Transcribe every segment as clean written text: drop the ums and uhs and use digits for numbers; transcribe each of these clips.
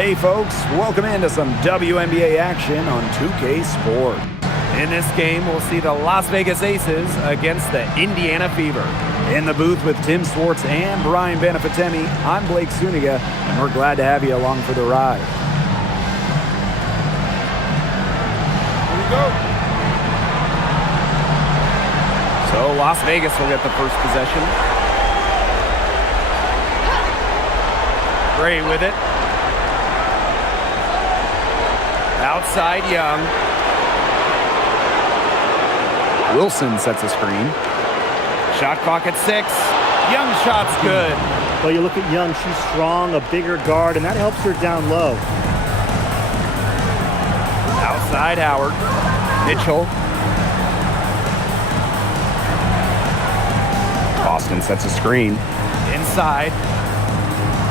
Hey folks, welcome into some WNBA action on 2K Sports. In this game, we'll see the Las Vegas Aces against the Indiana Fever. In the booth with Tim Swartz and Brian Benefatemi, I'm Blake Suniga, and we're glad to have you along for the ride. Here we go. So Las Vegas will get the first possession. Gray with it. Outside Young. Wilson sets a screen. Shot clock at 6. Young shot's good. Well, you look at Young, she's strong, a bigger guard, and that helps her down low. Outside Howard. Mitchell. Boston sets a screen. Inside.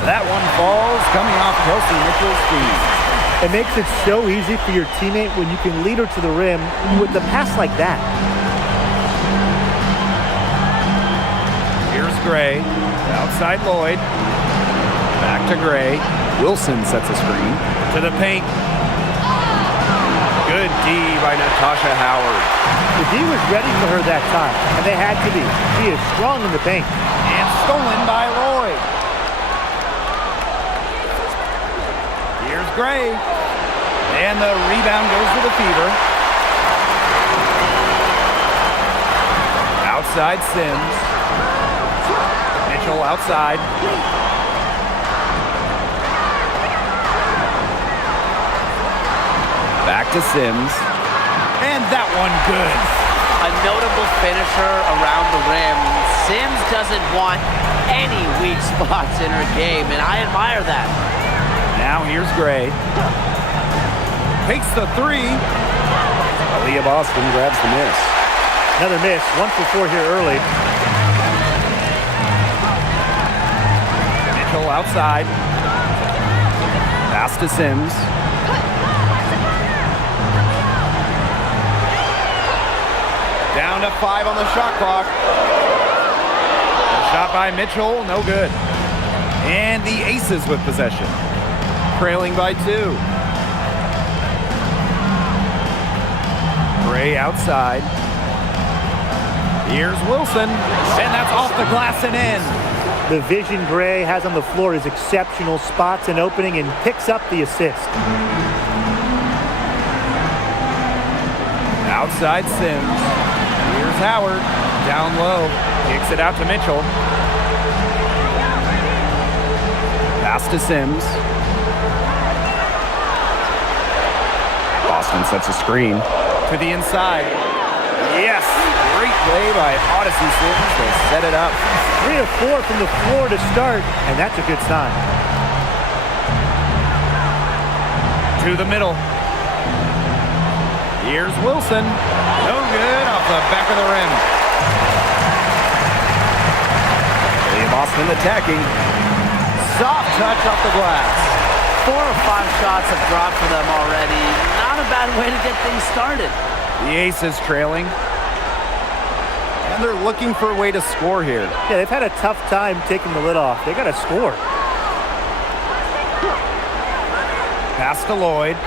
That one falls, coming off Kelsey Mitchell's feet. It makes it so easy for your teammate when you can lead her to the rim with the pass like that. Here's Gray. Outside Lloyd. Back to Gray. Wilson sets a screen. To the paint. Good D by Natasha Howard. The D was ready for her that time, and they had to be. She is strong in the paint. And stolen by Lloyd. Here's Gray. And the rebound goes to the Fever. Outside Sims. Mitchell outside. Back to Sims. And that one good. A notable finisher around the rim. Sims doesn't want any weak spots in her game, and I admire that. Now here's Gray. Takes the 3. Aaliyah Boston grabs the miss. Another miss, 1 for 4 here early. Mitchell outside. Pass to Sims. Down to 5 on the shot clock. A shot by Mitchell, no good. And the Aces with possession. Trailing by 2. Gray outside. Here's Wilson. And that's off the glass and in. The vision Gray has on the floor is exceptional. Spots an opening and picks up the assist. Outside Sims. Here's Howard. Down low. Kicks it out to Mitchell. Pass to Sims. Boston sets a screen. To the inside. Yes! Great play by Odyssey Sims to set it up. 3 of 4 from the floor to start, and that's a good sign. To the middle. Here's Wilson. No good off the back of the rim. Boston attacking. Soft touch off the glass. 4 or 5 shots have dropped for them already. Not a bad way to get things started. The Aces trailing. And they're looking for a way to score here. Yeah, they've had a tough time taking the lid off. They got to score. Pass to Lloyd.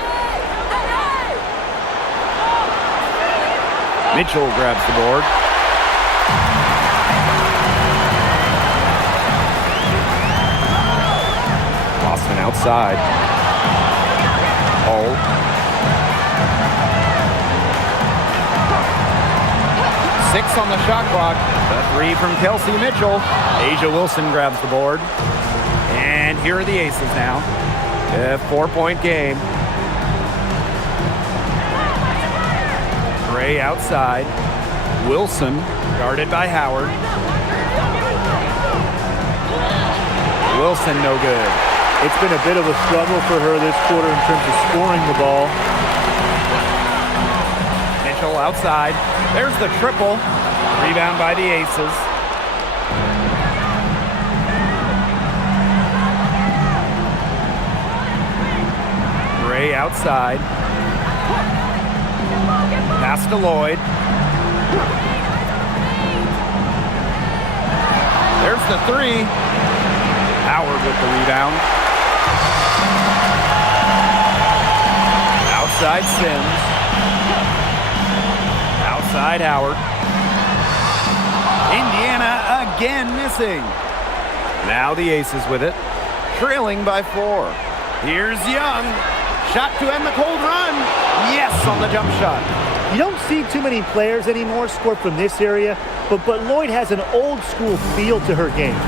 Mitchell grabs the board. Boston outside. Hull. 6 on the shot clock. The 3 from Kelsey Mitchell. Asia Wilson grabs the board. And here are the Aces now. A 4-point game. Gray outside. Wilson guarded by Howard. Wilson no good. It's been a bit of a struggle for her this quarter in terms of scoring the ball. Mitchell outside. There's the triple. Rebound by the Aces. Gray outside. Pass to Lloyd. There's the 3. Howard with the rebound. Outside Sims. Outside Howard. Indiana again missing. Now the Aces with it. Trailing by 4. Here's Young. Shot to end the cold run. Yes, on the jump shot. You don't see too many players anymore score from this area, but Lloyd has an old school feel to her game.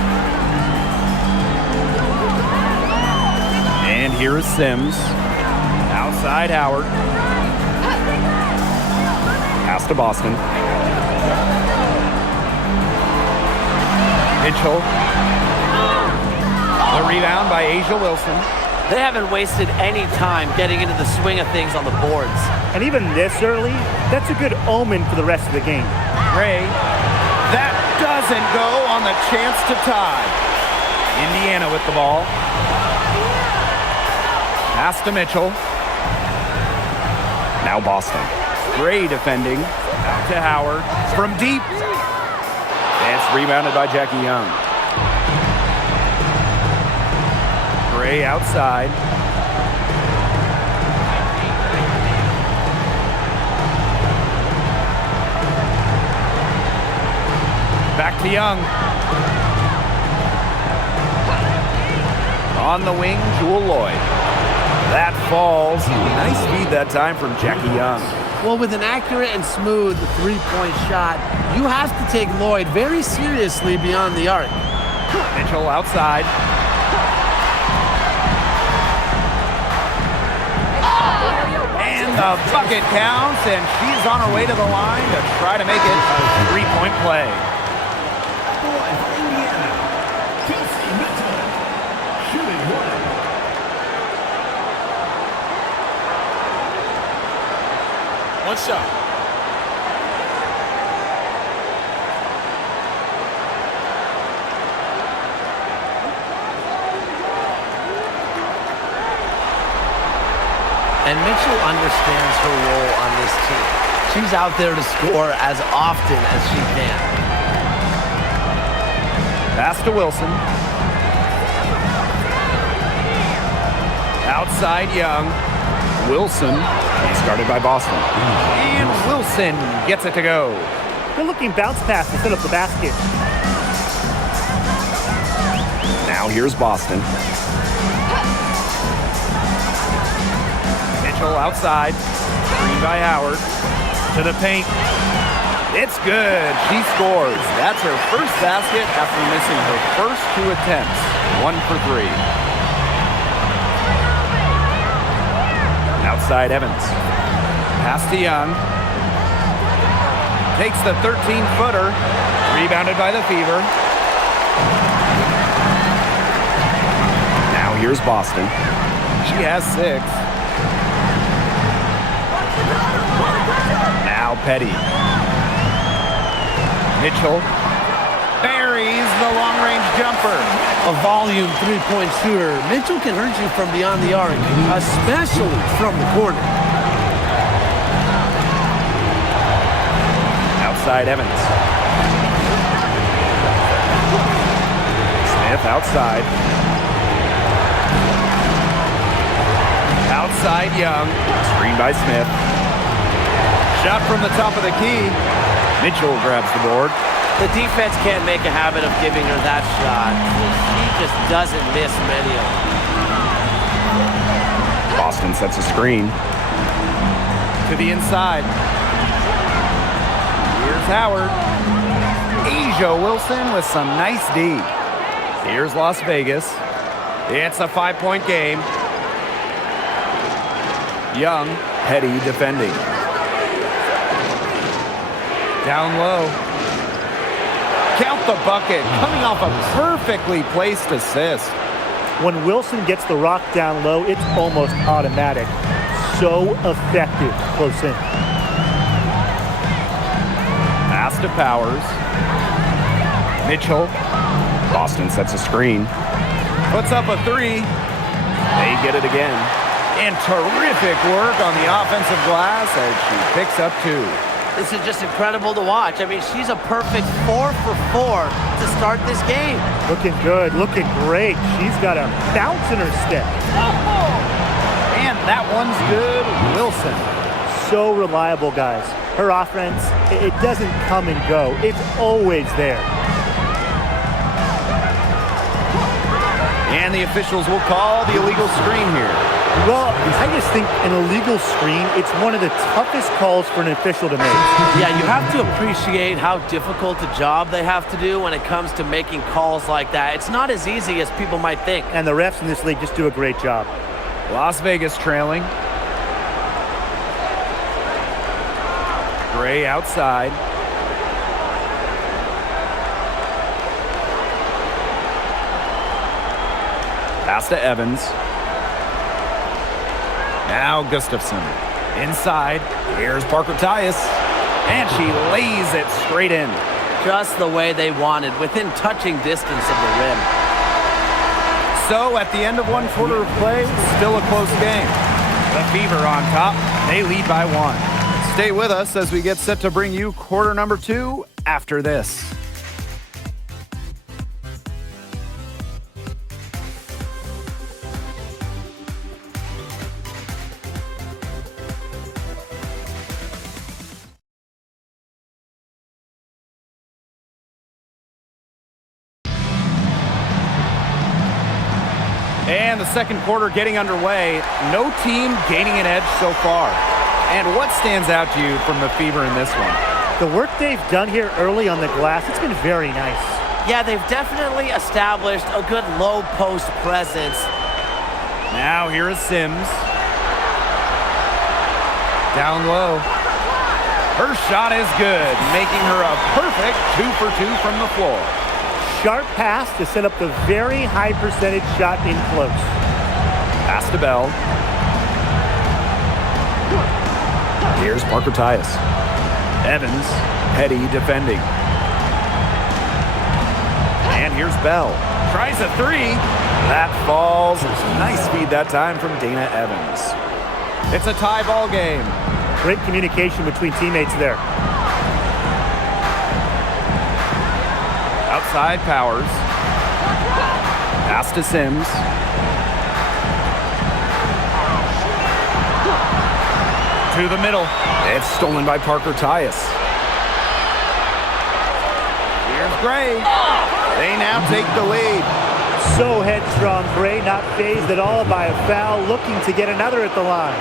And here is Sims. Outside Howard. Pass to Boston. Mitchell. The rebound by A'ja Wilson. They haven't wasted any time getting into the swing of things on the boards. And even this early, that's a good omen for the rest of the game. Gray. That doesn't go on the chance to tie. Indiana with the ball. Pass to Mitchell. Now Boston. Gray defending. Out to Howard. From deep. It's rebounded by Jackie Young. Gray outside. Back to Young. On the wing, Jewel Lloyd. That falls. Nice feed that time from Jackie Young. Well, with an accurate and smooth three-point shot, you have to take Lloyd very seriously beyond the arc. Mitchell outside. And the bucket counts, and she's on her way to the line to try to make it a three-point play. One shot. And Mitchell understands her role on this team. She's out there to score as often as she can. Pass to Wilson. Outside Young. Wilson. He's guarded by Boston. And Wilson gets it to go. Good looking bounce pass to set up the basket. Now here's Boston. Mitchell outside. Screen by Howard. To the paint. It's good. She scores. That's her first basket after missing her first 2 attempts. 1 for 3. Outside Evans. Pass to Young. Takes the 13-footer. Rebounded by the Fever. Now here's Boston. She has 6. Now Petty. Mitchell buries the long-range jumper. A volume three-point shooter, Mitchell can hurt you from beyond the arc, especially from the corner. Outside Evans. Smith outside. Outside Young. Screen by Smith. Shot from the top of the key. Mitchell grabs the board. The defense can't make a habit of giving her that shot. She just doesn't miss many of them. Boston sets a screen. To the inside. Here's Howard. A'ja Wilson with some nice D. Here's Las Vegas. It's a 5-point game. Young, Petty defending. Down low. Count the bucket, coming off a perfectly placed assist. When Wilson gets the rock down low, it's almost automatic. So effective close in. Pass to Powers. Mitchell. Boston sets a screen. Puts up a 3. They get it again. And terrific work on the offensive glass as she picks up 2. This is just incredible to watch. I mean, she's a perfect 4 for 4 to start this game. Looking good, looking great. She's got a bounce in her step. And That one's good. Wilson. So reliable, guys. Her offense, it doesn't come and go. It's always there. And the officials will call the illegal screen here. Well, I just think an illegal screen, it's one of the toughest calls for an official to make. Yeah, you have to appreciate how difficult a job they have to do when it comes to making calls like that. It's not as easy as people might think. And the refs in this league just do a great job. Las Vegas trailing. Gray outside. Pass to Evans. Now Gustafson. Inside. Here's Parker Tyus. And she lays it straight in. Just the way they wanted, within touching distance of the rim. So at the end of one quarter of play, still a close game. The Fever on top. They lead by 1. Stay with us as we get set to bring you quarter number 2 after this. And the second quarter getting underway. No team gaining an edge so far. And what stands out to you from the Fever in this one? The work they've done here early on the glass, it's been very nice. Yeah, they've definitely established a good low post presence. Now here is Sims. Down low. Her shot is good, making her a perfect 2 for 2 from the floor. Sharp pass to set up the very high percentage shot in close. Pass to Bell. Here's Parker Tyus. Evans, Petty defending. And here's Bell. Tries a 3. That falls. Nice feed that time from Dana Evans. It's a tie ball game. Great communication between teammates there. Outside Powers. Pass to Sims. To the middle. It's stolen by Parker Tyus. Here's Gray. They now take the lead. So headstrong, Gray, not fazed at all by a foul, looking to get another at the line.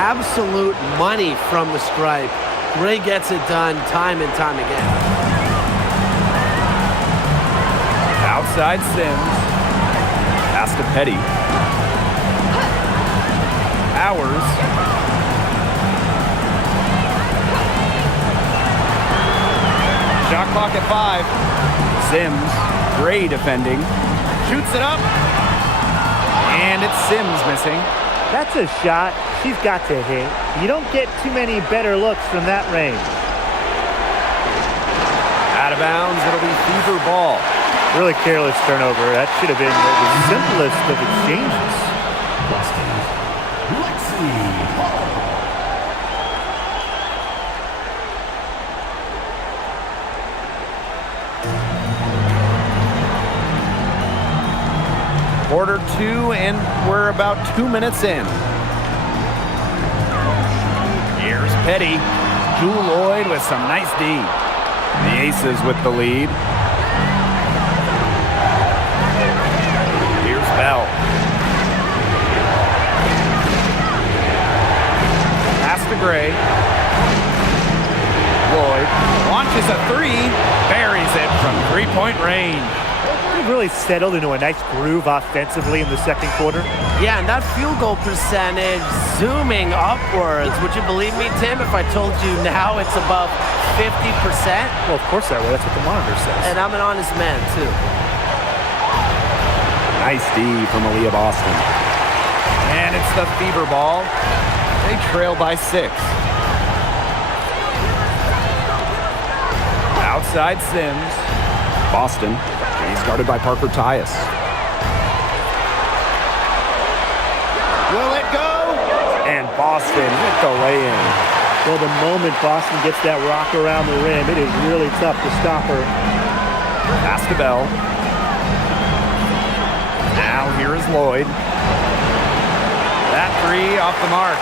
Absolute money from the stripe. Gray gets it done time and time again. Outside Sims. Pass to Petty. Powers. Shot clock at 5. Sims. Gray defending. Shoots it up. And it's Sims missing. That's a shot she's got to hit. You don't get too many better looks from that range. Out of bounds, it'll be Fever ball. Really careless turnover. That should have been the simplest of exchanges. Quarter 2, and we're about 2 minutes in. Here's Petty. Jewel Lloyd with some nice D. The Aces with the lead. Here's Bell. Pass to Gray. Lloyd launches a 3, buries it from 3-point range. They've really settled into a nice groove offensively in the second quarter. Yeah, and that field goal percentage zooming upwards. Would you believe me, Tim, if I told you now it's above 50%? Well, of course I will. That's what the monitor says. And I'm an honest man, too. Nice D from Aaliyah Boston. And it's the Fever ball. They trail by 6. Outside Sims. Boston He's guarded by Parker Tyus. Will it go? And Boston with the lay-in. Well, the moment Boston gets that rock around the rim, it is really tough to stop her. Pass to Bell. Now here is Lloyd. That three off the mark.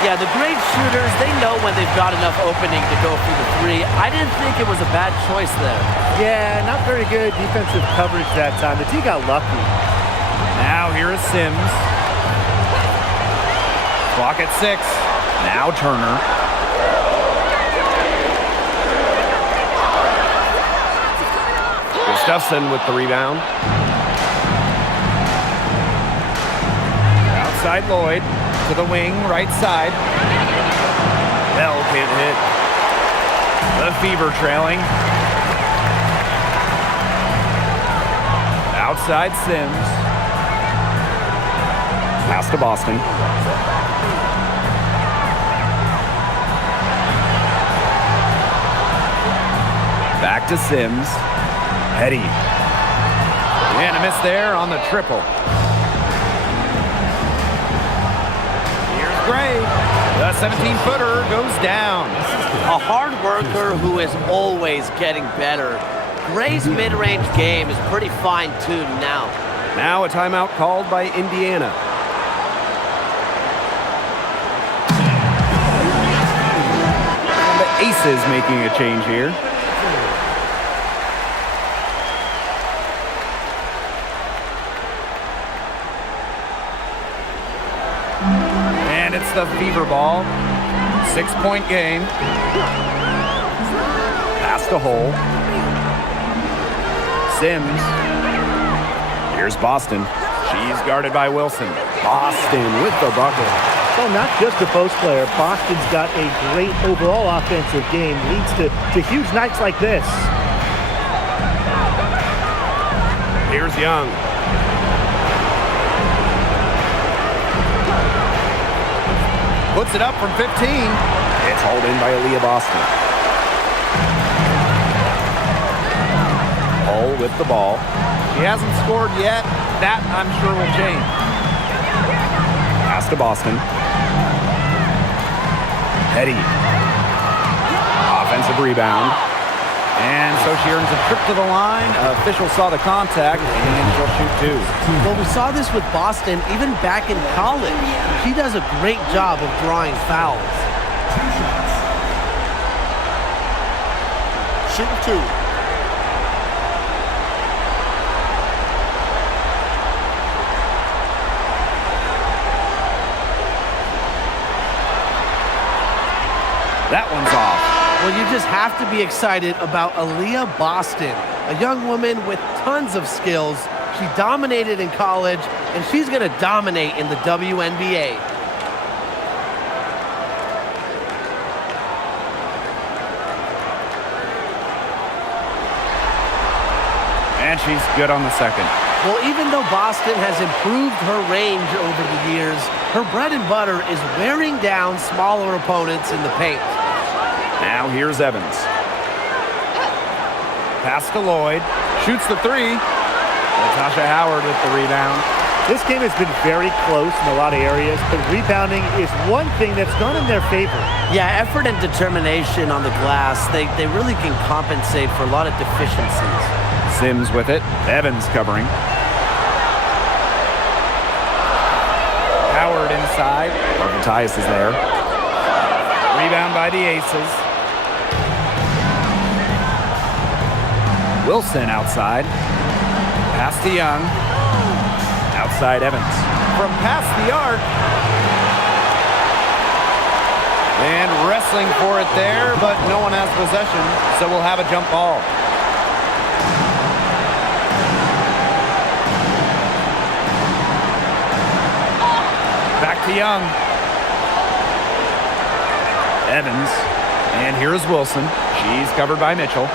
Yeah, the great shooters, they know when they've got enough opening to go for the three. I didn't think it was a bad choice there. Yeah, not very good defensive coverage that time. The team got lucky. Now here is Sims. Clock at 6. Now Turner. Gustafson with the rebound. Outside Lloyd to the wing, right side. Bell can't hit. The Fever trailing. Outside Sims. Pass to Boston. Back to Sims. Petty. And a miss there on the triple. Here's Gray. The 17-footer goes down. A hard worker who is always getting better. Gray's mid-range game is pretty fine-tuned now. Now a timeout called by Indiana. And the Aces making a change here. And it's the Fever ball. 6-point game. Pass to Hole. Sims. Here's Boston. She's guarded by Wilson. Boston with the bucket. Well, not just a post player. Boston's got a great overall offensive game. Leads to huge nights like this. Here's Young. Puts it up from 15. It's hauled in by Aaliyah Boston. Hull with the ball. He hasn't scored yet. That, I'm sure, will change. Pass to Boston. Petty. Offensive rebound. And so she earns a trip to the line. Official saw the contact, and she'll shoot two. Well, we saw this with Boston even back in college. She does a great job of drawing fouls. Shooting two. That one's off. Well, you just have to be excited about Aaliyah Boston, a young woman with tons of skills. She dominated in college, and she's going to dominate in the WNBA. And she's good on the second. Well, even though Boston has improved her range over the years, her bread and butter is wearing down smaller opponents in the paint. Now here's Evans. Pass to Lloyd. Shoots the three. Natasha Howard with the rebound. This game has been very close in a lot of areas, but rebounding is one thing that's gone in their favor. Yeah, effort and determination on the glass, they really can compensate for a lot of deficiencies. Sims with it. Evans covering. Howard inside. Mathias is there. Rebound by the Aces. Wilson outside. Pass to Young. Outside Evans. From past the arc. And wrestling for it there, but no one has possession, so we'll have a jump ball. Back to Young. Evans. And here's Wilson. She's covered by Mitchell.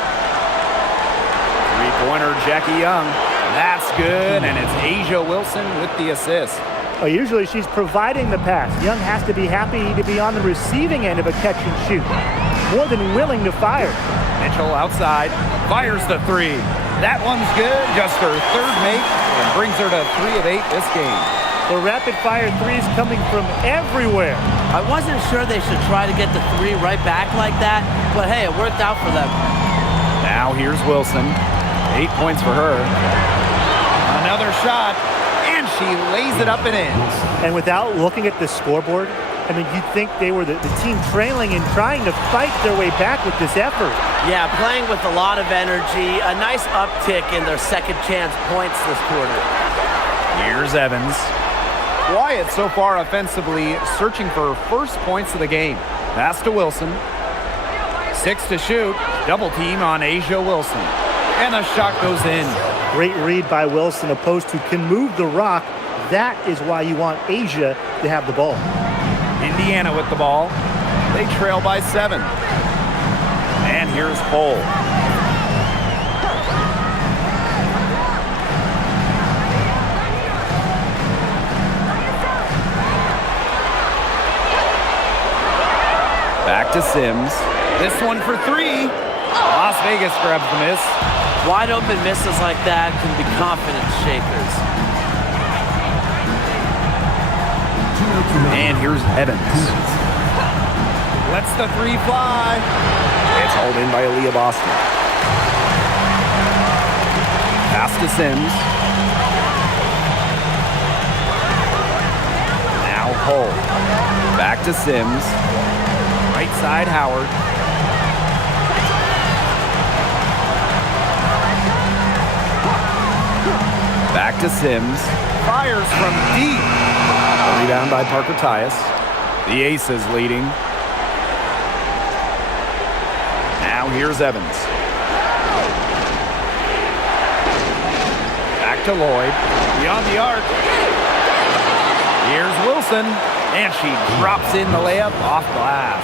Three-pointer, Jackie Young. That's good, and it's Asia Wilson with the assist. Well, usually she's providing the pass. Young has to be happy to be on the receiving end of a catch and shoot. More than willing to fire. Mitchell outside. Fires the three. That one's good. Just her third make and brings her to 3 of 8 this game. The rapid-fire threes coming from everywhere. I wasn't sure they should try to get the 3 right back like that, but hey, it worked out for them. Now here's Wilson. 8 points for her. Another shot, and she lays it up and in. And without looking at the scoreboard, I mean, you'd think they were the team trailing and trying to fight their way back with this effort. Yeah, playing with a lot of energy. A nice uptick in their second chance points this quarter. Here's Evans. Wyatt so far offensively searching for first points of the game. Pass to Wilson. 6 to shoot. Double team on Asia Wilson. And the shot goes in. Great read by Wilson, opposed to can move the rock. That is why you want Asia to have the ball. Indiana with the ball. They trail by 7. And here's Cole. Back to Sims. This one for 3. Las Vegas grabs the miss. Wide open misses like that can be confidence shakers. And here's Evans. Lets the 3 fly. It's hauled in by Aaliyah Boston. Pass to Sims. Now Cole. Back to Sims. Right side Howard. Back to Sims. Fires from deep. Rebound by Parker Tyus. The Aces leading. Now here's Evans. Back to Lloyd. Beyond the arc. Here's Wilson. And she drops in the layup off glass.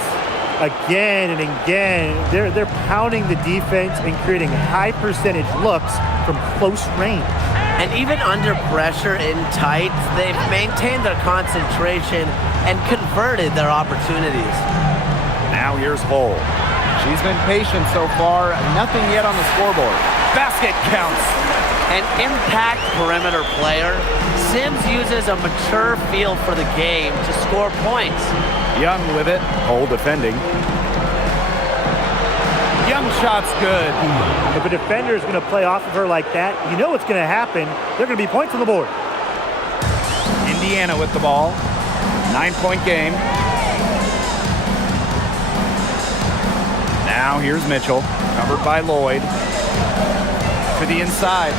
Again and again, they're pounding the defense and creating high percentage looks from close range. And even under pressure in tight, they've maintained their concentration and converted their opportunities. Now here's Hull. She's been patient so far. Nothing yet on the scoreboard. Basket counts. An impact perimeter player, Sims uses a mature feel for the game to score points. Young with it. Hull defending. Young shot's good. If a defender is going to play off of her like that, you know what's going to happen. There are going to be points on the board. Indiana with the ball. 9-point game. Now here's Mitchell. Covered by Lloyd. To the inside.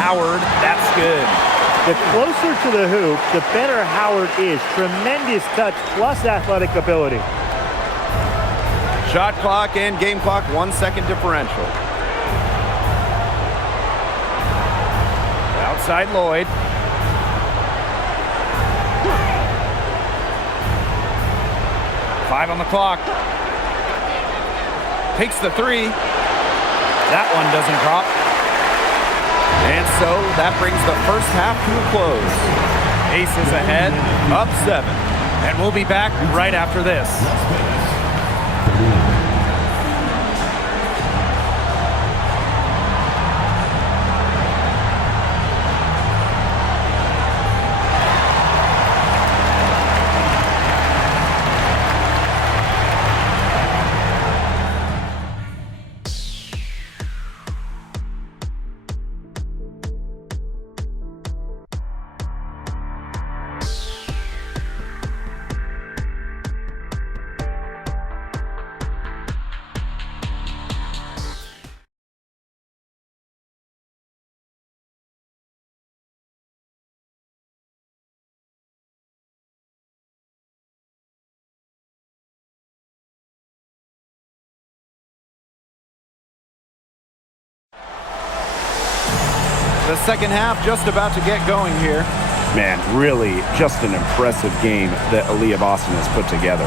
Howard, that's good. The closer to the hoop, the better Howard is. Tremendous touch plus athletic ability. Shot clock and game clock, 1 second differential. Outside Lloyd. Five on the clock. Takes the 3. That one doesn't drop. And so that brings the first half to a close. Aces ahead, up 7. And we'll be back right after this. The second half just about to get going here. Man, really just an impressive game that Aaliyah Boston has put together.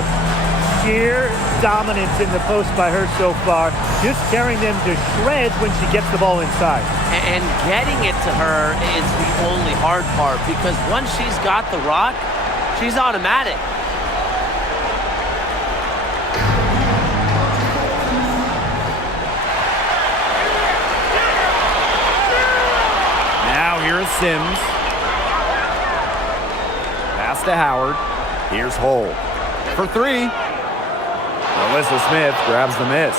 Sheer dominance in the post by her so far. Just tearing them to shreds when she gets the ball inside. And getting it to her is the only hard part, because once she's got the rock, she's automatic. Sims. Pass to Howard. Here's Hole. For three. Alyssa Smith grabs the miss.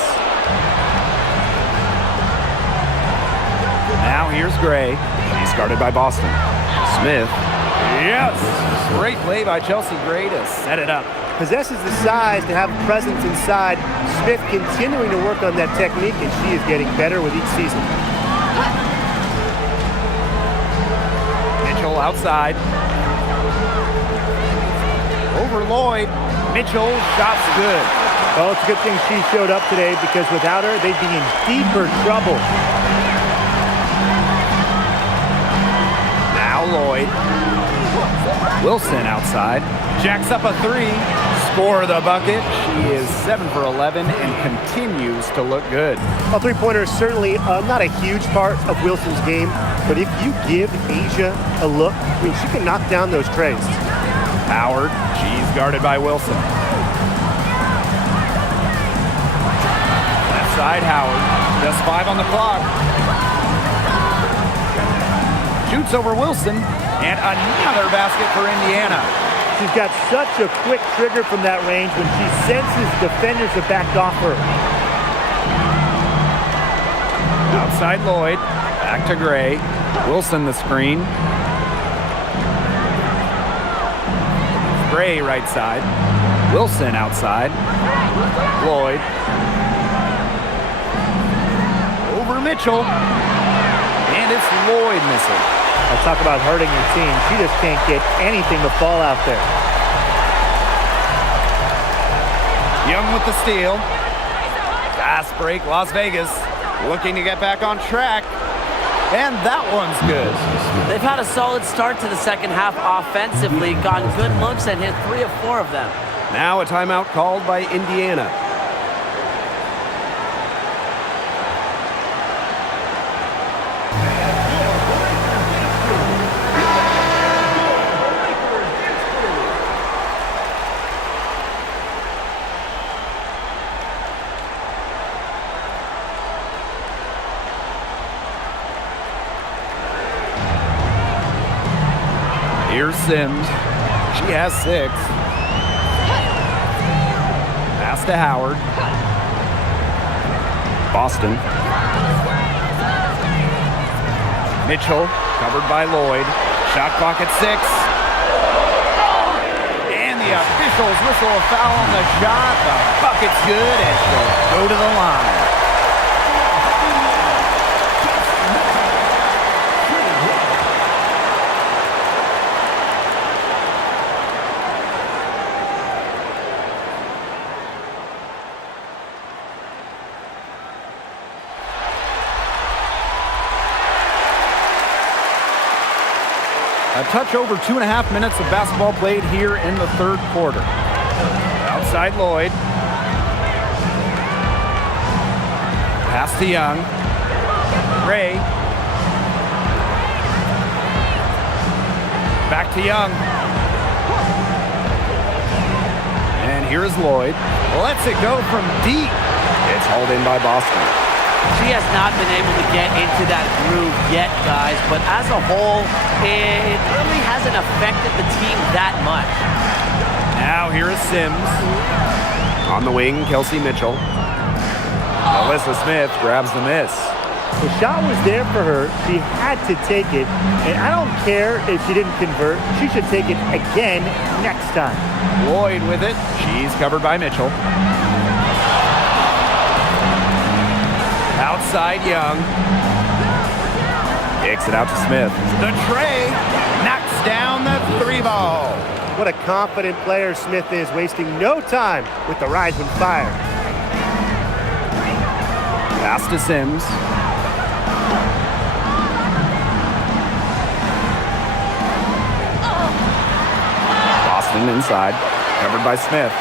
Now here's Gray. She's guarded by Boston. Smith. Yes! Great play by Chelsea Gray to set it up. Possesses the size to have a presence inside. Smith continuing to work on that technique, and she is getting better with each season. Mitchell outside. Over Lloyd. Mitchell, shot's good. Well, it's a good thing she showed up today, because without her, they'd be in deeper trouble. Now Lloyd. Wilson outside. Jacks up a three. Score the bucket. She is 7 for 11 and continues to look good. A three-pointer is certainly not a huge part of Wilson's game, but if you give Asia a look, I mean, she can knock down those trays. Howard. She's guarded by Wilson. Left side Howard. Just 5 on the clock. Shoots over Wilson. And another basket for Indiana. She's got such a quick trigger from that range when she senses defenders have backed off her. Outside Lloyd. Back to Gray. Wilson the screen. Gray right side. Wilson outside. Lloyd. Over Mitchell. And it's Lloyd missing. I'll talk about hurting your team. She just can't get anything to fall out there. Young with the steal. Fast break, Las Vegas. Looking to get back on track. And that one's good. They've had a solid start to the second half offensively, gotten good looks and hit 3 of 4 of them. Now a timeout called by Indiana. Here's Sims. She has 6. Pass to Howard. Boston. Mitchell, covered by Lloyd. Shot clock at 6. And the officials whistle a foul on the shot. The bucket's good, and she'll go to the line. A touch over 2.5 minutes of basketball played here in the third quarter. Outside Lloyd. Pass to Young. Gray. Back to Young. And here is Lloyd. Lets it go from deep. It's hauled in by Boston. She has not been able to get into that groove yet, guys, but as a whole, it really hasn't affected the team that much. Now here is Sims. On the wing, Kelsey Mitchell. Alyssa Smith grabs the miss. The shot was there for her. She had to take it, and I don't care if she didn't convert. She should take it again next time. Lloyd with it. She's covered by Mitchell. Outside Young. Kicks it out to Smith. The tray knocks down the 3 ball. What a confident player Smith is, wasting no time with the rise and fire. Pass to Sims. Boston inside. Covered by Smith.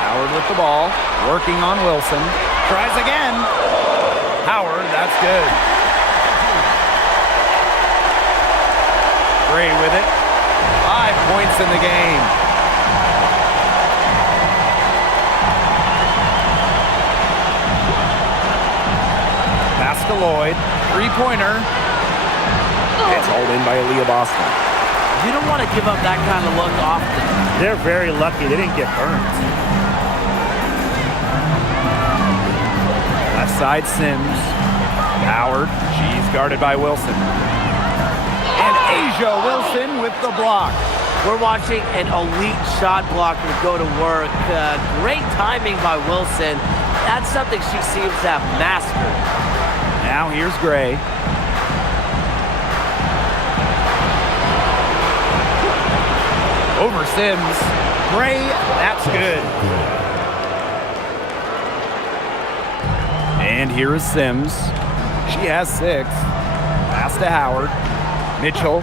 Howard with the ball. Working on Wilson. Tries again. Howard, that's good. Gray with it. 5 points in the game. Pass to Lloyd. Three-pointer. It's hauled in by Aaliyah Boston. You don't want to give up that kind of look often. They're very lucky they didn't get burned. Left side Sims. Howard. She's guarded by Wilson. And Asia Wilson with the block. We're watching an elite shot blocker go to work. Great timing by Wilson. That's something she seems to have mastered. Now here's Gray. Over Sims. Gray, that's good. And here is Sims. She has 6. Pass to Howard. Mitchell.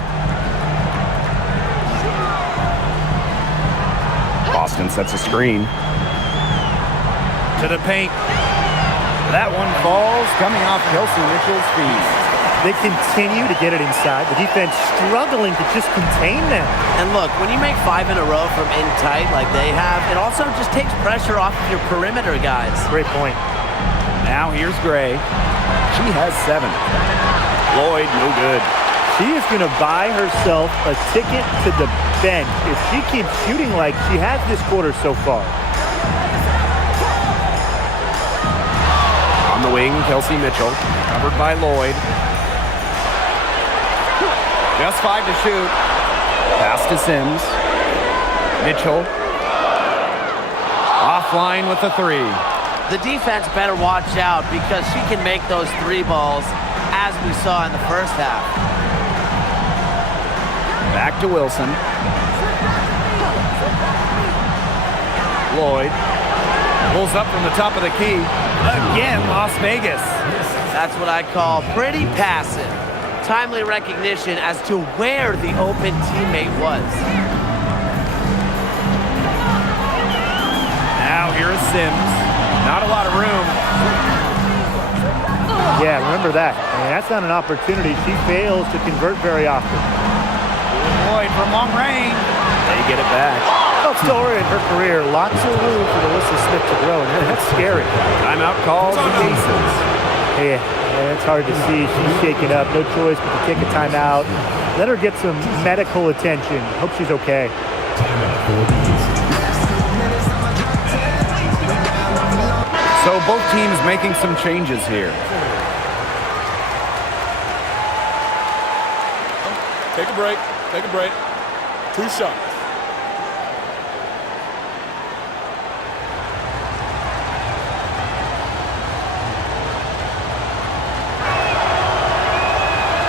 Boston sets a screen. To the paint. That one falls, coming off Kelsey Mitchell's feet. They continue to get it inside. The defense struggling to just contain them. And look, when you make 5 in a row from in tight like they have, it also just takes pressure off of your perimeter guys. Great point. Now here's Gray. She has 7. Lloyd, no good. She is going to buy herself a ticket to the bench if she keeps shooting like she has this quarter so far. On the wing, Kelsey Mitchell, covered by Lloyd. Just 5 to shoot. Pass to Sims. Mitchell. Offline with the 3. The defense better watch out because she can make those 3 balls as we saw in the first half. Back to Wilson. Lloyd pulls up from the top of the key. Again, Las Vegas. That's what I call pretty passive. Timely recognition as to where the open teammate was. Now here is Sims. Not a lot of room. Yeah, remember that. I mean, that's not an opportunity. She fails to convert very often. Lloyd from long range. They get it back. Well, story in her career. Lots of room for Alyssa Smith to grow, and that's scary. Timeout called the Pacers. Yeah, it's hard to see. She's shaken up. No choice but to take a timeout. Let her get some medical attention. Hope she's okay. So both teams making some changes here. Take a break. Take a break. 2 shots.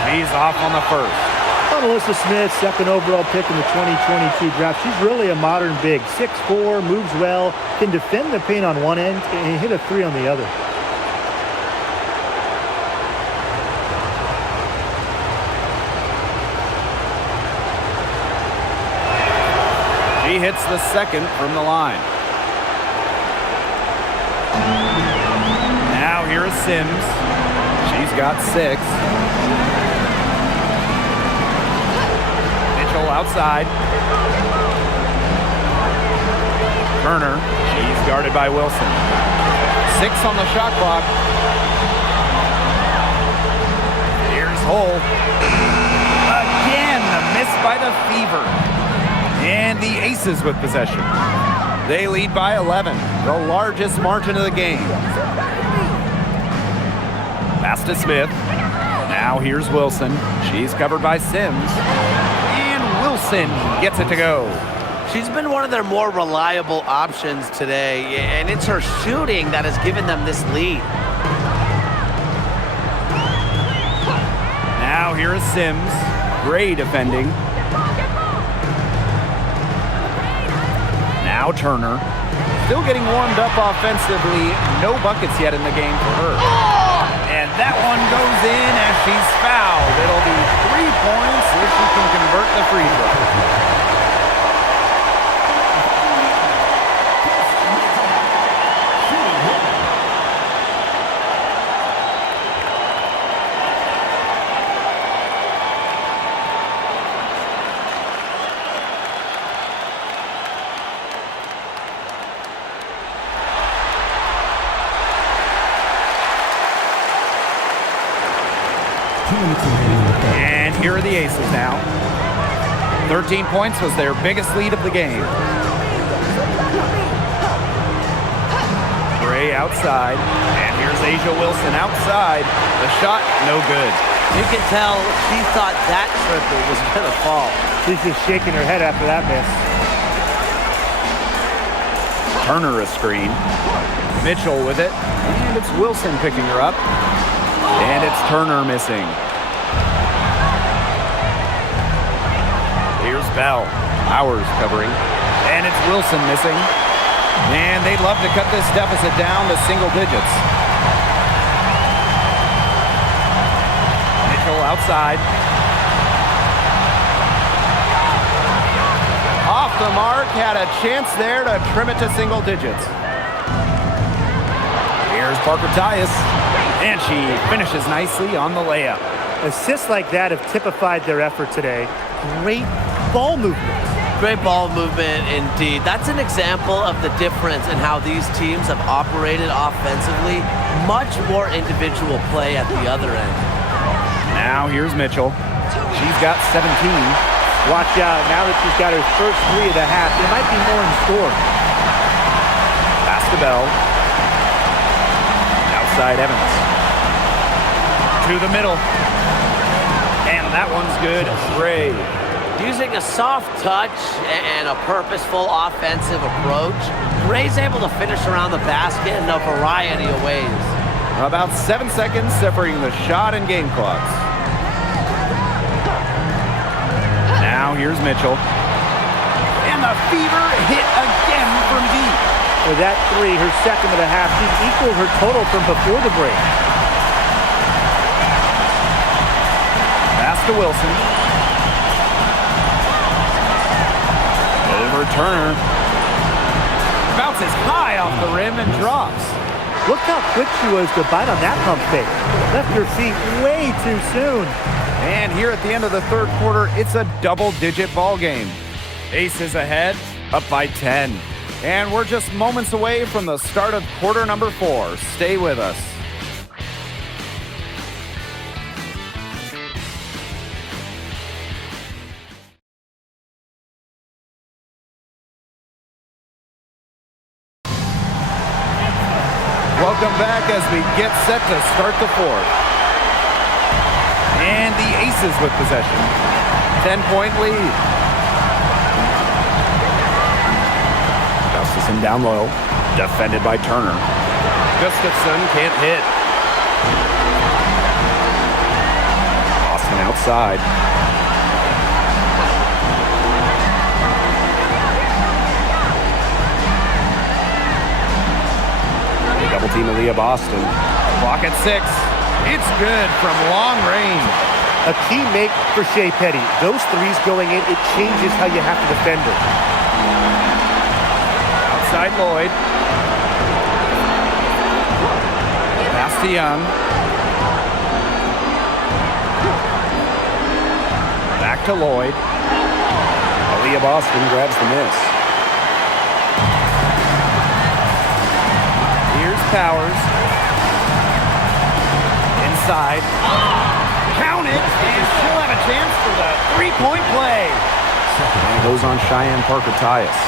He's off on the first. Alyssa Smith, second overall pick in the 2022 draft. She's really a modern big. 6'4", moves well, can defend the paint on one end and hit a 3 on the other. She hits the second from the line. Now here is Sims. She's got 6. Mitchell outside. Turner. She's guarded by Wilson. 6 on the shot clock. Here's Hull. Again, the miss by the Fever. And the Aces with possession. They lead by 11, the largest margin of the game. Pass to Smith. Now here's Wilson. She's covered by Sims. And Wilson gets it to go. She's been one of their more reliable options today, and it's her shooting that has given them this lead. Now here is Sims. Gray defending. Now Turner. Still getting warmed up offensively. No buckets yet in the game for her. And that one goes in as she's fouled. It'll be 3 points if she can convert the free throw. And here are the Aces now. 13 points was their biggest lead of the game. Gray outside, and here's Asia Wilson outside. The shot, no good. You can tell she thought that triple was going to fall. She's just shaking her head after that miss. Turner a screen. Mitchell with it, and it's Wilson picking her up. And it's Turner missing. Here's Bell. Powers covering. And it's Wilson missing. And they'd love to cut this deficit down to single digits. Mitchell outside. Off the mark, had a chance there to trim it to single digits. Here's Parker Tyus, and she finishes nicely on the layup. Assists like that have typified their effort today. Great ball movement. Great ball movement indeed. That's an example of the difference in how these teams have operated offensively. Much more individual play at the other end. Now here's Mitchell. She's got 17. Watch out, now that she's got her first three of the half, there might be more in store. Pass to Bell. Outside Evans. To the middle. And that one's good. Gray. Using a soft touch and a purposeful offensive approach, Gray's able to finish around the basket in a variety of ways. About 7 seconds separating the shot and game clocks. Now here's Mitchell. And the Fever hit again from deep. With that three, her second of the half, she's equaled her total from before the break. Pass to Wilson. Over Turner. Bounces high off the rim and drops. Look how quick she was to bite on that pump fake. Left her feet way too soon. And here at the end of the third quarter, it's a double-digit ball game. Aces ahead, up by 10. And we're just moments away from the start of quarter number 4. Stay with us. Welcome back as we get set to start the fourth. And the Aces with possession. 10-point lead. Gustafson down low. Defended by Turner. Gustafson can't hit. Austin outside. Double team Aaliyah Boston. Clock at 6. It's good from long range. A key make for Shea Petty. Those threes going in, it changes how you have to defend her. Outside Lloyd. Pass to Young. Back to Lloyd. Aaliyah Boston grabs the miss. Here's Powers. Inside. Count it, and she'll have a chance for the three-point play. And goes on Cheyenne Parker Tyus.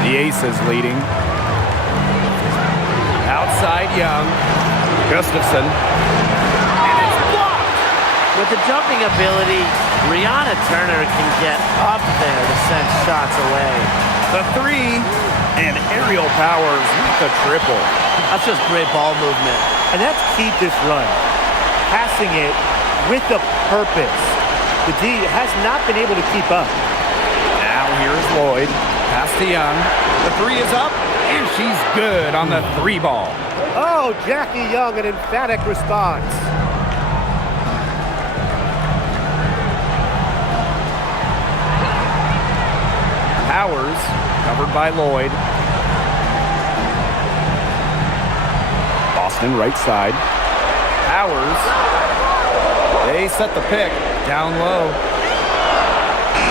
The Aces leading. Outside Young. Gustafson. And it's blocked! With the jumping ability, Brianna Turner can get up there to send shots away. The three, and Aerial Powers with the triple. That's just great ball movement. And that's key this run. Passing it with a purpose. The D has not been able to keep up. Now here's Lloyd. Pass to Young. The three is up, and she's good on the three ball. Oh, Jackie Young, an emphatic response. Powers, covered by Lloyd. Boston right side. Powers. They set the pick down low.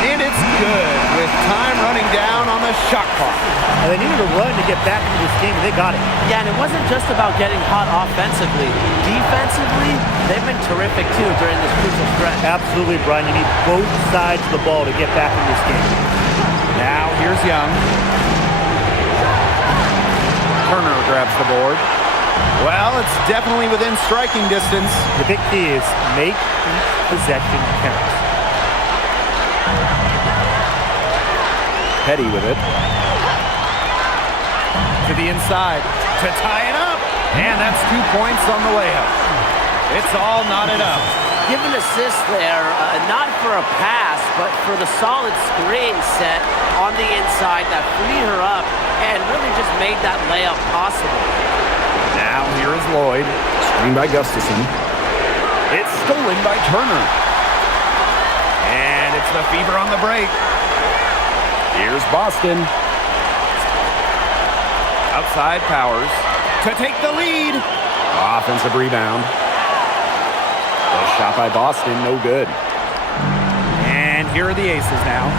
And it's good with time running down on the shot clock. And they needed a run to get back into this game, and they got it. Yeah, and it wasn't just about getting hot offensively. Defensively, they've been terrific too during this crucial stretch. Absolutely, Brian. You need both sides of the ball to get back in this game. Now here's Young. Turner grabs the board. Well, it's definitely within striking distance. The big key is make each possession count. Petty with it. To the inside. To tie it up. And that's 2 points on the layup. It's all knotted up. Give an assist there, not for a pass, but for the solid screen set on the inside that freed her up and really just made that layup possible. Now here is Lloyd. Screened by Gustafson. It's stolen by Turner. And it's the Fever on the break. Here's Boston. Outside Powers to take the lead. Offensive rebound. The shot by Boston, no good. And here are the aces now.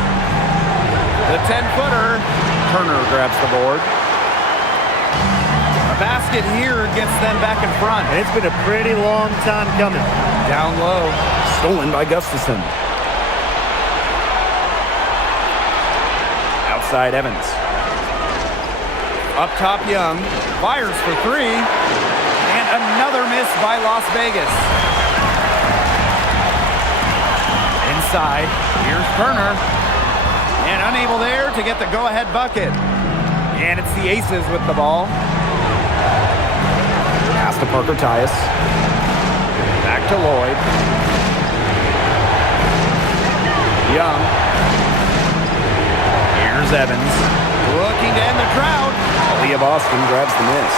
The 10-footer. Turner grabs the board. A basket here gets them back in front. And it's been a pretty long time coming. Down low. Stolen by Gustafson. Outside Evans. Up top Young. Fires for three. And another miss by Las Vegas. Inside. Here's Turner. And unable there to get the go-ahead bucket. And it's the Aces with the ball. Pass to Parker Tyus. Back to Lloyd. Young. Here's Evans. Looking to end the drought. Leah Boston grabs the miss.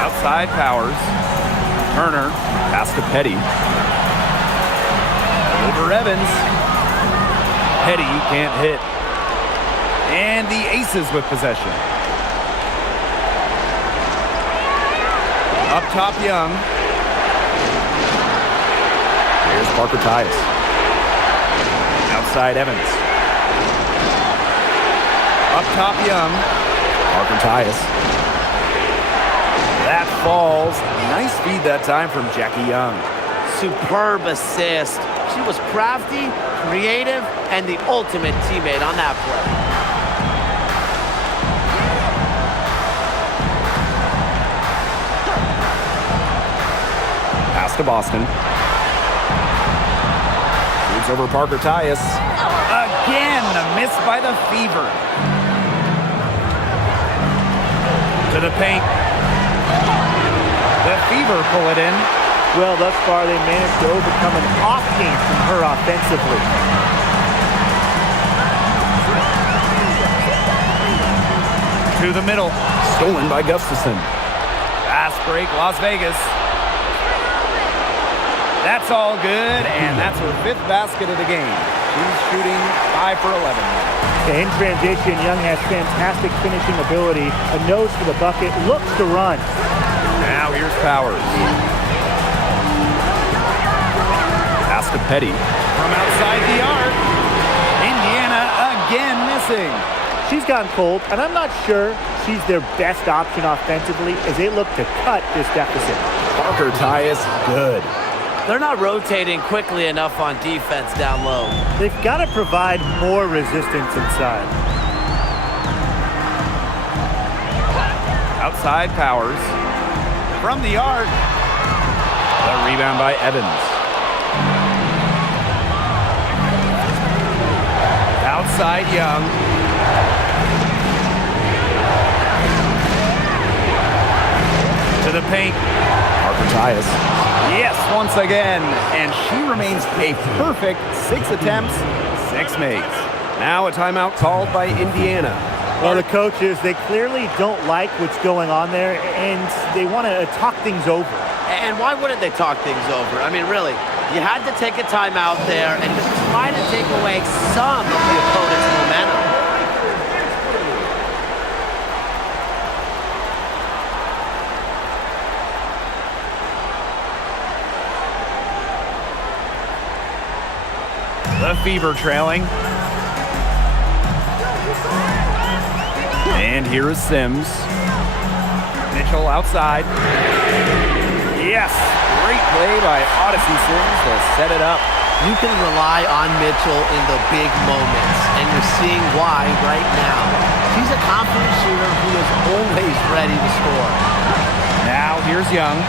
Outside Powers. Turner. Pass to Petty. Over Evans. Petty can't hit. And the Aces with possession. Up top Young. Here's Parker Tyus. Outside Evans. Up top Young. Parker Tyus. That falls. Nice feed that time from Jackie Young. Superb assist. She was crafty, creative, and the ultimate teammate on that play. Pass to Boston. Shoots over Parker Tyus. Again, a miss by the Fever. To the paint. The Fever pull it in. Well, thus far they managed to overcome an off game from her offensively. To the middle. Stolen by Gustafson. Fast break, Las Vegas. That's all good, and that's her 5th basket of the game. She's shooting 5 for 11 now. In transition, Young has fantastic finishing ability. A nose for the bucket, looks to run. Now here's Powers. Pass to Petty. From outside the arc. Indiana again missing. She's gotten cold, and I'm not sure she's their best option offensively as they look to cut this deficit. Parker Tyus, good. They're not rotating quickly enough on defense down low. They've got to provide more resistance inside. Outside Powers. From the arc. The rebound by Evans. Outside Young. To the paint. Parker Tyus. Yes, once again. And she remains a perfect 6 attempts, 6 makes. Now a timeout called by Indiana. Well, the coaches, they clearly don't like what's going on there, and they want to talk things over. And why wouldn't they talk things over? I mean, really, You had to take a timeout there and just try to take away some of the opponent's momentum. The Fever trailing. And here is Sims. Mitchell outside. Yes, great play by Odyssey Sims to set it up. You can rely on Mitchell in the big moments, and you're seeing why right now. She's a confident shooter who is always ready to score. Now here's Young.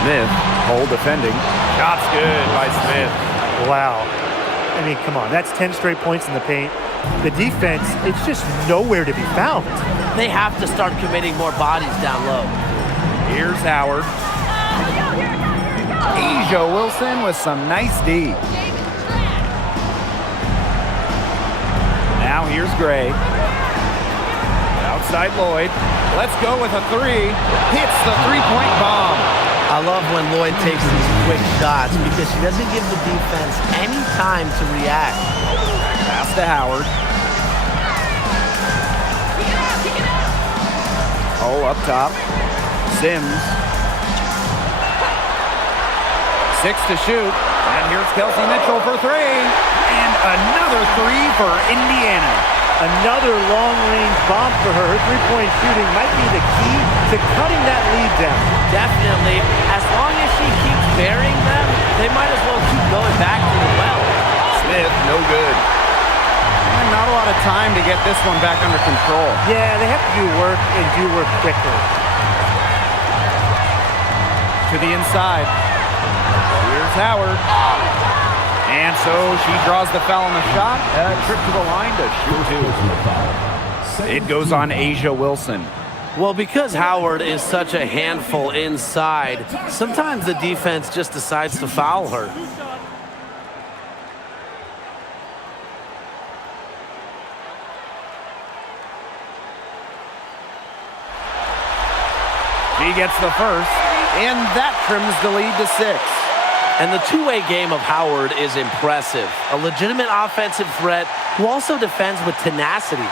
Smith, hole defending. Shots good by Smith. Wow. I mean, come on. That's 10 straight points in the paint. The defense, it's just nowhere to be found. They have to start committing more bodies down low. Here's Howard. Asia Wilson with some nice D. Now here's Gray. Outside Lloyd. Let's go with a three. Hits the three-point bomb. I love when Lloyd takes these quick shots because she doesn't give the defense any time to react. Pass to Howard. Oh, up top. Sims. 6 to shoot. And here's Kelsey Mitchell for three. And another three for Indiana. Another long-range bomb for her. Her three-point shooting might be the key to cutting that lead down. Definitely. As long as she keeps burying them, they might as well keep going back to the well. Smith, no good. And not a lot of time to get this one back under control. Yeah, they have to do work and do work quickly. To the inside. Here's Howard. And so she draws the foul on the shot. A trip to the line to shoot two. It goes on Asia Wilson. Well, because Howard is such a handful inside, sometimes the defense just decides to foul her. She gets the first, and that trims the lead to 6. And the two-way game of Howard is impressive. A legitimate offensive threat who also defends with tenacity.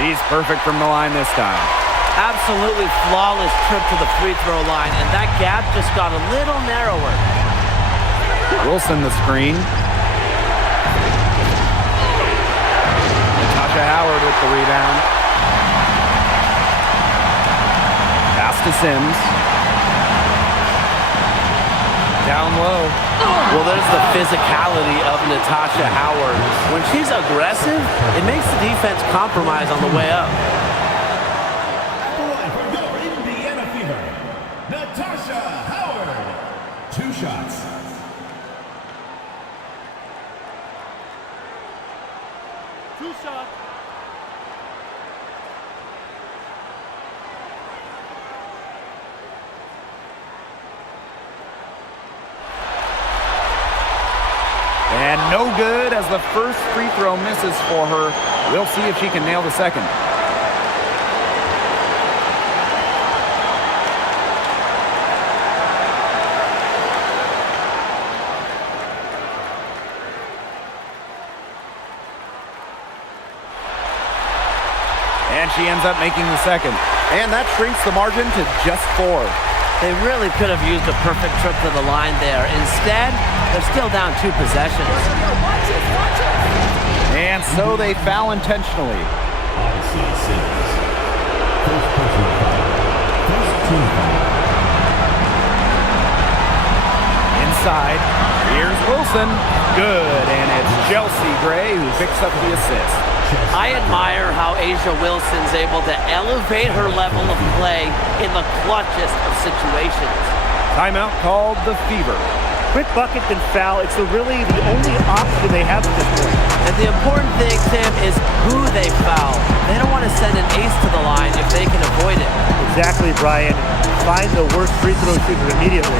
She's perfect from the line this time. Absolutely flawless trip to the free throw line, and that gap just got a little narrower. Wilson the screen. Natasha Howard with the rebound. Pass to Sims. Down low. Well, there's the physicality of Natasha Howard. When she's aggressive, it makes the defense compromise on the way up. From WNBA Fever, Natasha Howard. 2 shots. And no good as the first free throw misses for her. We'll see if she can nail the second. And she ends up making the second. And that shrinks the margin to just 4. They really could have used a perfect trip to the line there. Instead, they're still down 2 possessions. And so they foul intentionally. Inside, here's Wilson. Good, and it's Chelsea Gray who picks up the assist. I admire how Asia Wilson's able to elevate her level of play in the clutchest of situations. Timeout called the Fever. Quick bucket and foul. It's really the only option they have at this point. And the important thing, Tim, is who they foul. They don't want to send an ace to the line if they can avoid it. Exactly, Brian. Find the worst free throw shooter immediately.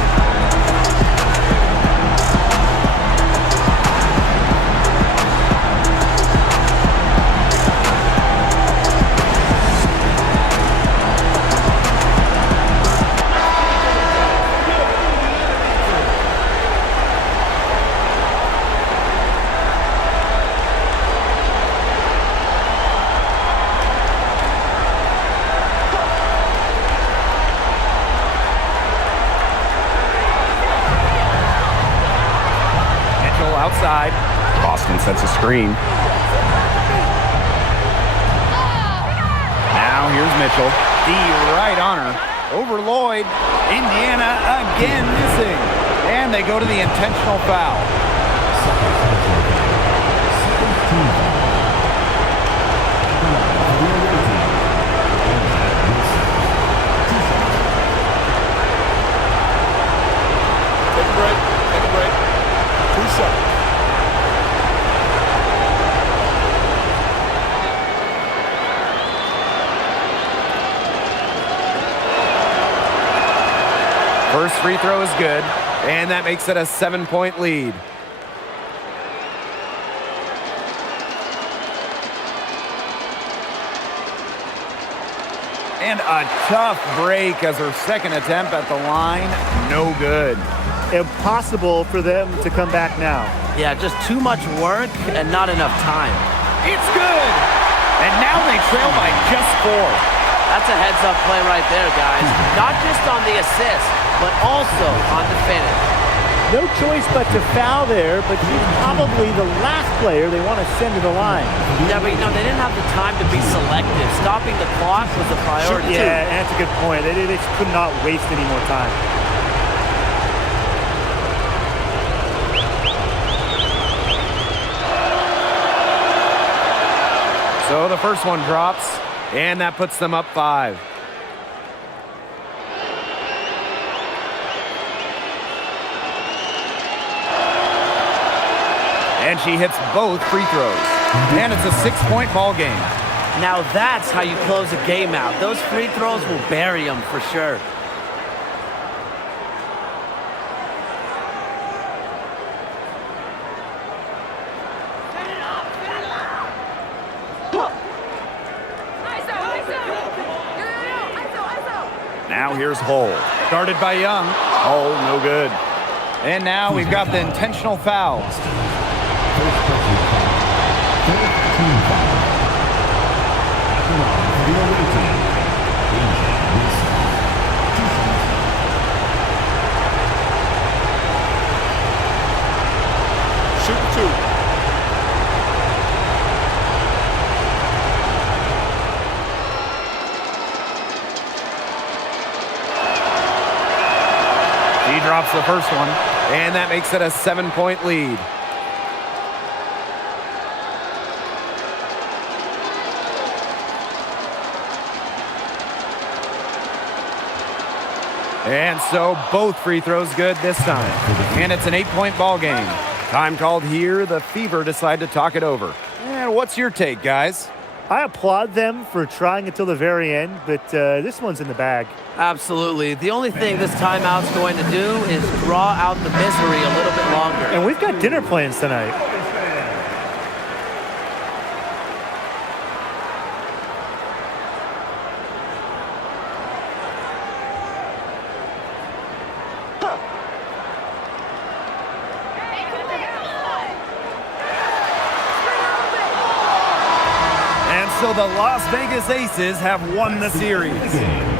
side. Boston sets a screen. Now here's Mitchell. D right on her. Over Lloyd. Indiana again missing. And they go to the intentional foul. Take a break. Take a break. 2 shots. First free throw is good, and that makes it a 7-point lead. And a tough break as her second attempt at the line, no good. Impossible for them to come back now. Yeah, just too much work and not enough time. It's good! And now they trail by just 4. That's a heads-up play right there, guys. Not just on the assist, but also on the finish. No choice but to foul there, but she's probably the last player they want to send to the line. Yeah, but they didn't have the time to be selective. Stopping the clock was a priority. Yeah, and that's a good point. They just could not waste any more time. So the first one drops, and that puts them up 5. And she hits both free throws. And it's a 6-point ball game. Now that's how you close a game out. Those free throws will bury them for sure. Now here's Hull. Guarded by Young. Hull, no good. And now we've got the intentional fouls. Shoot 2. He drops the first one, and that makes it a 7-point lead. And so both free throws good this time. And it's an 8-point ball game. Time called here. The Fever decide to talk it over. And what's your take, guys? I applaud them for trying until the very end, but this one's in the bag. Absolutely. The only thing this timeout's going to do is draw out the misery a little bit longer. And we've got dinner plans tonight. So the Las Vegas Aces have won the series.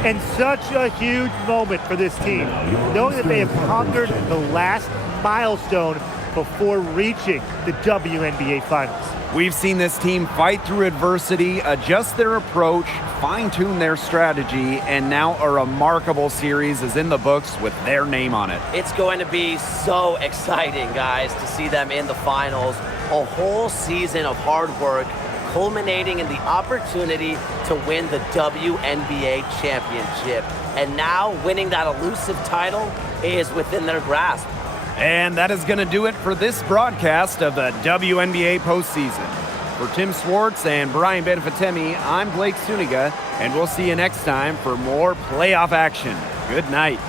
And such a huge moment for this team, knowing that they have conquered the last milestone before reaching the WNBA Finals. We've seen this team fight through adversity, adjust their approach, fine-tune their strategy, and now a remarkable series is in the books with their name on it. It's going to be so exciting, guys, to see them in the finals. A whole season of hard work, culminating in the opportunity to win the WNBA championship. And now winning that elusive title is within their grasp. And that is going to do it for this broadcast of the WNBA postseason. For Tim Swartz and Brian Benfatemi, I'm Blake Suniga, and we'll see you next time for more playoff action. Good night.